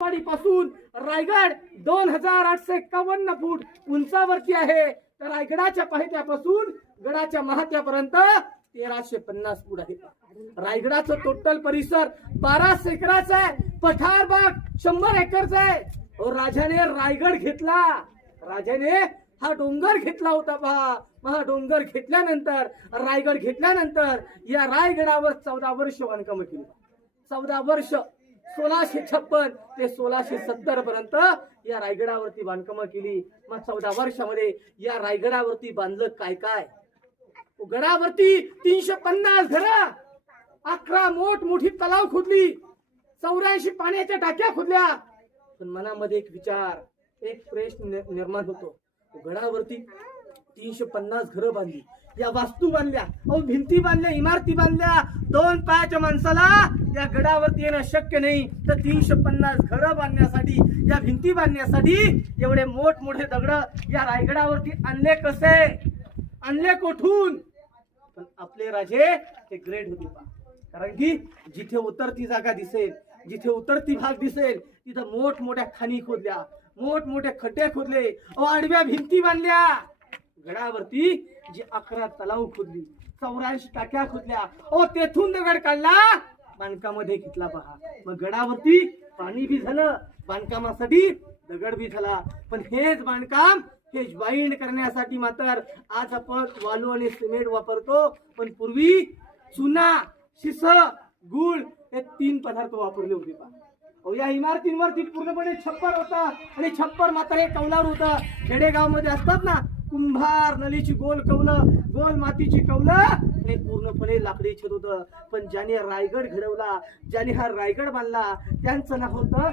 पासून रायगड 2851 फूट उंचावरती आहे. तर रायगडाच्या पायथ्यापासून गडाच्या महात्यापर्यंत 1350 फूट आहे. रायगडाचं टोटल परिसर 12 एकराचा आहे. पठार बाग 100 एकरचा आहे. और राजाने रायगड घेतला. राजाने हा डोंगर घेतला होता पहा. हा डोंगर घेतल्यानंतर रायगड घेतल्यानंतर या रायगडावर 14 वर्ष बांधकाम केली. 14 वर्ष 1656 ते 1670 पर्यंत या रायगडावरती बांधकाम केली. मग 14 वर्षामध्ये या रायगडावरती बांधलं काय काय. गडावरती 350 घरं, 11 मोठी तलाव खोदली, 84 पाण्याच्या टाक्या खोदल्या. पण मनामध्ये एक विचार, एक प्रश्न निर्माण होतो. गडावरती 350 घरं बांधली, या वास्तू बांधल्या, भिंती बांधल्या, इमारती बांधल्या. 2 पायाच्या माणसाला या गडावरती येणं शक्य नाही. तर 350 घरं बांधण्यासाठी, या भिंती बांधण्यासाठी एवढे मोठमोठे दगड या रायगडावरती आणले कसे, आणले कोठून. पण आपले राजे ते ग्रेट होते पहा. कारण की जिथे उतरती जागा दिसेल, जिथे उतरती भाग दिसेल, तिथं मोठमोठ्या खाणी खोदल्या, मोठमोठे खड्डे खोदले, आडव्या भिंती बांधल्या. गडावरती जी 11 तलाव खोदली, 84 टाक्या खोदल्या, तेथून दगड काढला, बांधकामामध्ये घेतला पहा. मग गडावरती पाणी बी झालं, बांधकामासाठी दगड बी झाला. पण हेच बांधकाम हे जॉईंट करण्यासाठी मात्र आज आपण वाळू आणि सिमेंट वापरतो. पण पूर्वी चुना, शिस, गुळ हे 3 पदार्थ वापरले होते पहा. या इमारतींवरती पूर्णपणे छप्पर होता आणि छप्पर मात्र हे कौलावर होतं. खेडेगाव मध्ये असतात ना कुंभार, नलीची गोल कौलं, गोल मातीची कौलं, हे पूर्णपणे लाकडी छत होतं. पण ज्याने रायगड घडवला, ज्याने हा रायगड बांधला, त्यांचं नाव होतं